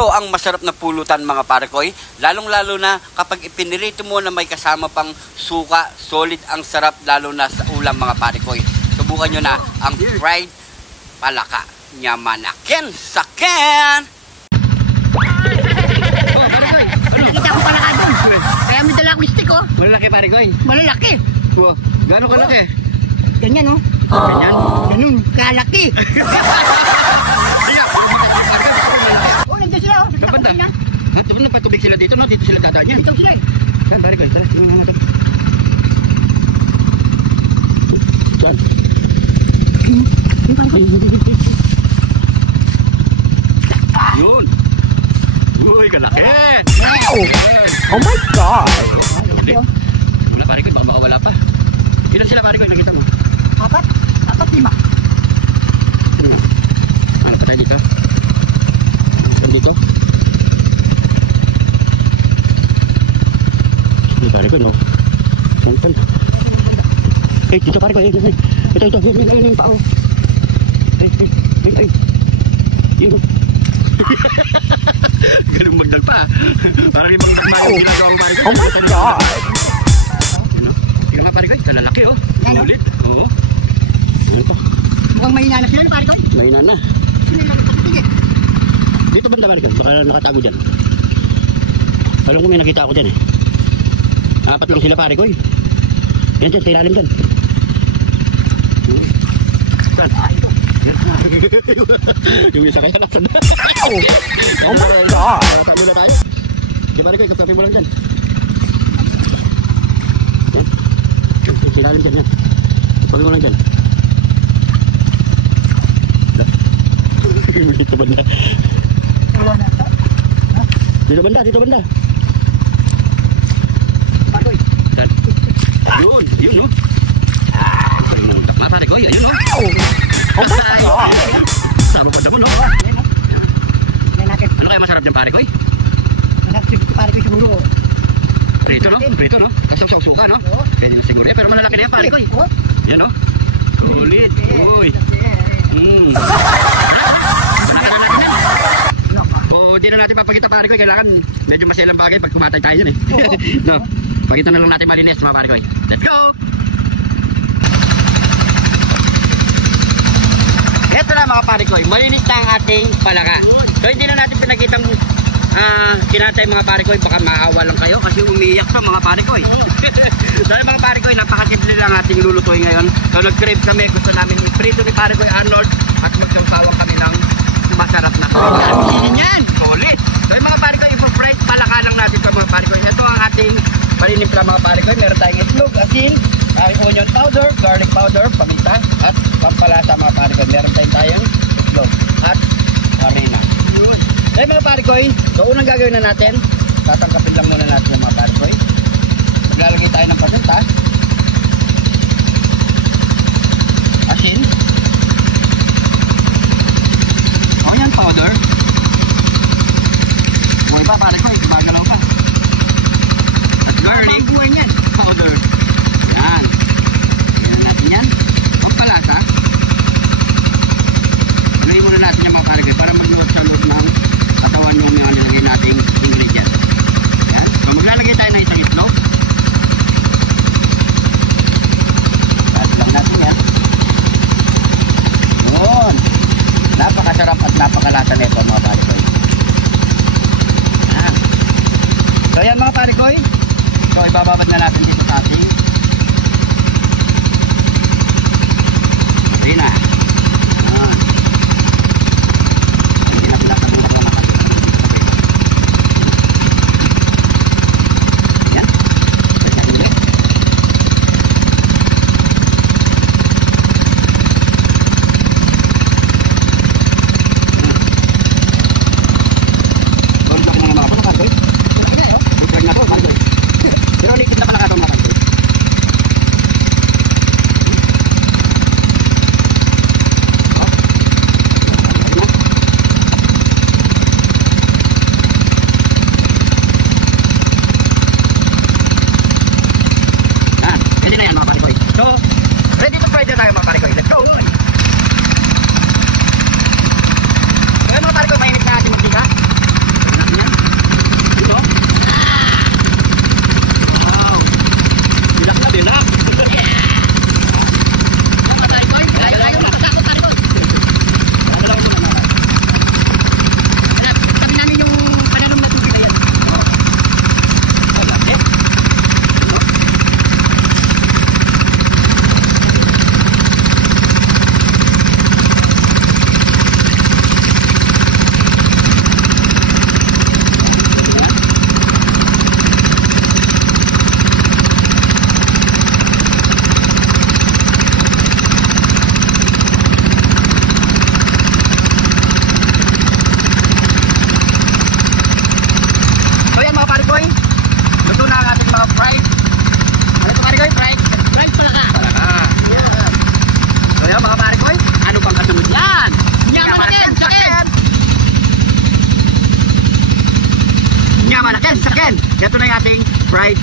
Ito ang masarap na pulutan mga parekoy, lalong-lalo na kapag ipinirito mo na may kasama pang suka, solid ang sarap lalo na sa ulam mga parekoy. Subukan nyo na ang fried palaka. Nyamanakin sakin! Nakita ko palaka doon. Kaya may dala akong stick oh. Malalaki parekoy. Malalaki. Wow. Gano'ng kalaki? Ganyan oh. Ganyan? Ganun, kalaki. Oh, nandiyan sila oh. Saan banda? Doon na patubig sila dito, no? Dito sila dadaan yan. Dito sila eh. Saan parekoy? Saan? Saan? Yun! Uy, kalaki! Oh my God! Wala parekoy, baka wala pa. Ilan sila parekoy, nakita mo? Apat? Apat, 5. Ano pa tayo dito? Saan dito? Hindi parekoy, no? Saan? Eh, dito parekoy, ito. Yung pao. Ay. Yun. Ganun magdag pa. Parang ibang dagma yung ginagawa mo parekoy. Oh my God! Tingnan nga parekoy, kalalaki oh. Ano? Ulit, oo. Ano pa? Mukhang mahina na sila, pare ko. Mahina na. Dito banda parekoy, baka nakatago dyan. Alam ko may nakita ako dyan eh. 4 lang sila parekoy. Yan dyan, sa ilalim dyan. Saan? Yung isa kaya nasa na. Oh my God! Sabi na tayo. Di parekoy, kapatid mo lang dyan. Yan. Sa ilalim dyan yan. Sabi mo lang dyan. Dito banda. Dito banda. Parekoy. Saan? Yun no. Mantak na parekoy, ayun no. Oh my God! Sama pa mo no. Yan natin. Ano kaya masarap dyan parekoy? Parekoy siguro. Prito no. Kasawsaw suka no. Oo. Pwede na siguro. Pero malalaki na yan parekoy. Oh. Yan no. Ulit. Uy. O, di na natin papakita parekoy. Kailangan medyo maselang bagay pag kumatay tayo yun eh. No. Pakita na lang natin malinis mga parekoy. Let's go! Ito na mga parekoy, malinis na ang ating palaka. So hindi na natin pinakitang kinatay mga parekoy, baka maawa lang kayo kasi umiiyak sa mga parekoy. So mga parekoy, napakasimple lang ating lulutuin ngayon. So nag-crave kami, gusto namin i-prito ni Parekoy Arnold at magsampawang kami ng masarap na yan! Solid! So mga parekoy, ipo-fried palaka lang natin sa mga parekoy. Ito ang ating paninimpla mga parekoy. Meron tayong itlog, asin, onion powder, garlic powder, paminta at pampalasa mga parekoy. Meron tayong itlog at harina. So mga parekoy, so unang gagawin na natin, tatangkapin lang muna natin yung mga parekoy. Maglalagay tayo ng paminta, asin, onion powder, buhay pa parekoy, gumagalaw pa, at garlic powder. Yan. Yan natin yan. Pampalasa. Lagay muna natin yung mga parekoy para magluwag sa loob ng katawan yung mga nilagay nating ingredients. Yan. So maglalagay tayo ng isang itlog. Tapos lang natin yan. Yun. Napakasarap at napakalasa nito mga parekoy. Yan. So yan mga parekoy. So ibababad na natin dito sa ating harina. Yan. Hindi na pinatagulak lang natin. Yan. Pwede natin ulit. Pero likit na pala ka ito mga parekoy. again, ito na yung ating fried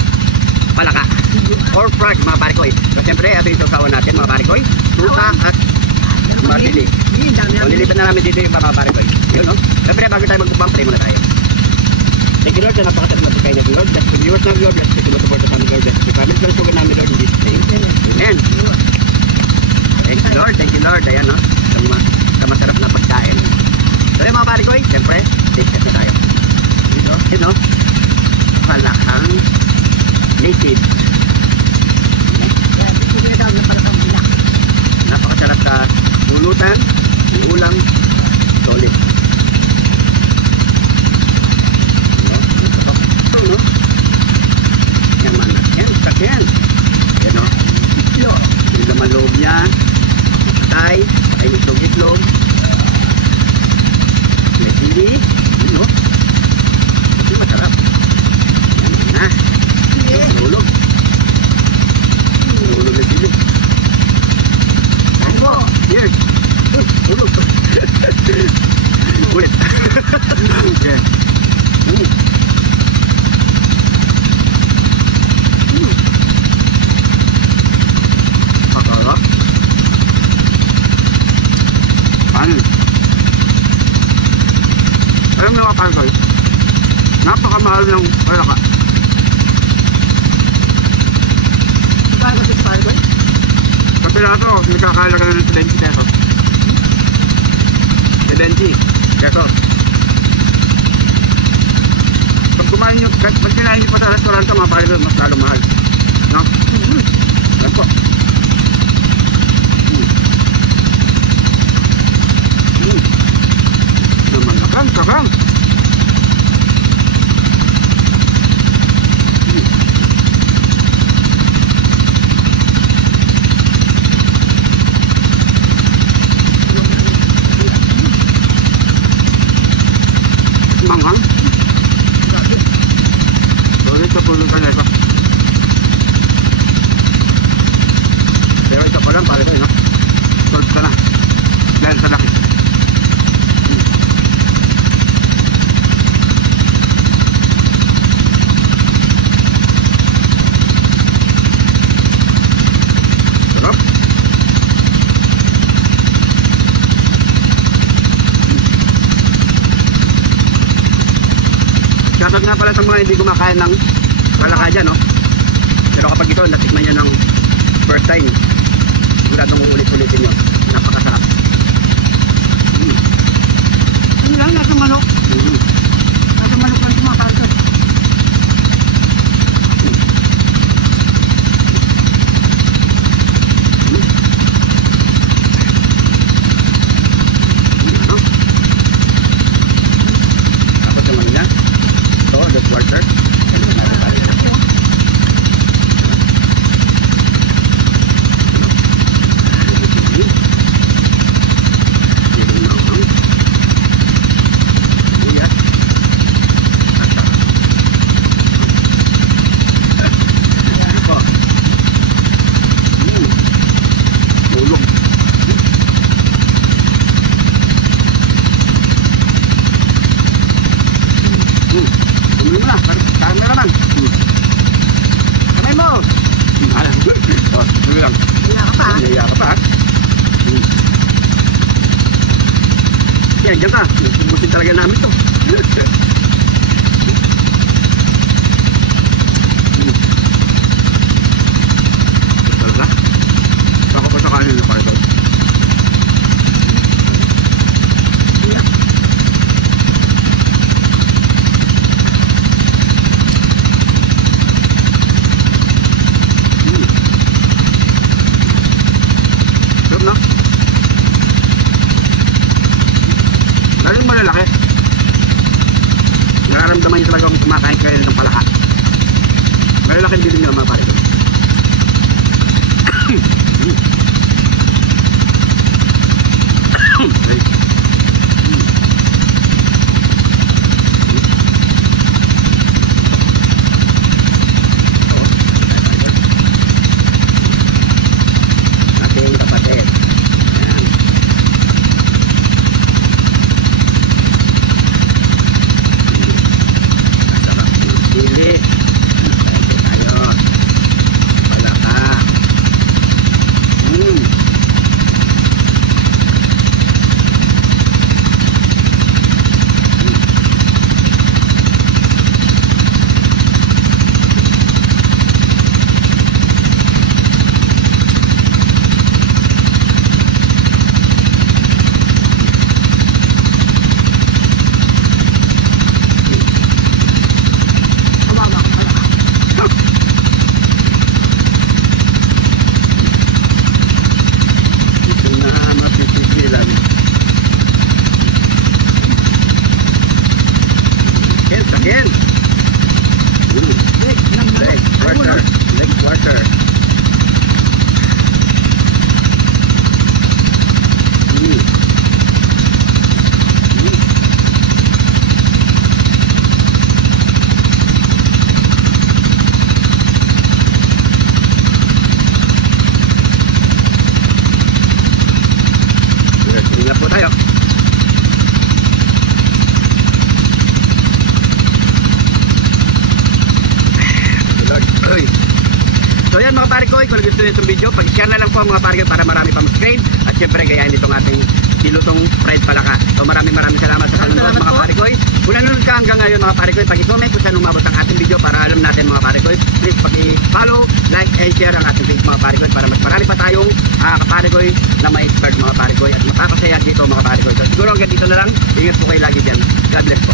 palaka. Or fried mga parikoy. So siyempre, ito yung sausawan natin mga parikoy. Suka at martili. So lilipat na namin dito yung mga parikoy. Yun no? Siyempre, bago tayo magpupang, pray muna tayo. Thank you Lord, sa napakasarap na pagkain natin Lord. Bless the viewers namin Lord, bless the sumusupport sa amin Lord, bless the family. Bless the namin Lord in this day. Amen. Thank you Lord. Ayan no? Sa masarap na pagkain. So yung mga parikoy, siyempre, taste na tayo. Yun no? Palakang native. Napakasarap sa lulutan, ulam, solid. No? Yan man. Yan, sakyan. Yan no? Yung laman loob niya, patay, patay itlog-itlog. May sili, yun no? Kasi masarap. Yan na. Tulog. Tulog na sili. Ano? Yes. Tulog. Ulit. Okay. Masarap. Alam mo mga parikoy, napakamahal ng palaka. Kaya kasi parikoy? Sa piraso, nakakalaga na ng 70 pesos. 70 pesos. Pag kumain nyo, pag kinain nyo pa sa restaurant mga parikoy, mas lalo mahal. No? Yan po. Naman nakang, sakang. Manghang. Sulit sa pulutan na ito. Pero ito pa lang, pala ito, no? Sulit ka na. Dahil sa laki. Sarap. Shoutout nga pala sa mga hindi kumakain ng palaka dyan, no? Pero kapag ito, natikman nyo ng first time, siguradong uulit-ulitin nyo. Napakasarap. Ano lang, nasa manok. Nasa manok lang kumakain ito. Tapos yung ano niya, ito, the quarter. Yan, dyan ka. Busin talaga namin ito. Talaga? Saka pa sa kanin na pa ito. Sarap na? Lalo yung malalaki. Nararamdaman nyo talaga kung kumakain kayo ng palaka. Malalaki din nyo mga pare ko. Ating kapatid. Ayan. Sarap yung chicken. Leg quarter. Leg quarter. Tingnan po tayo. So yan mga parikoy, kung gusto nyo itong video, pag-share na lang po mga parikoy para marami pa mag-subscribe. At syempre gayahin itong ating dilutong fried palaka. So maraming salamat sa panonood mga parikoy. Kung nanonood ka hanggang ngayon mga parikoy, pag-comment kung saan umabot ang ating video para alam natin mga parikoy. Please pag-follow, like, and share ang ating page mga parikoy para mas marami pa tayong kaparikoy na may expert mga parikoy at makakasaya dito mga parikoy. So siguro hanggang dito na lang. Ingat po kayo lagi dyan. God bless po.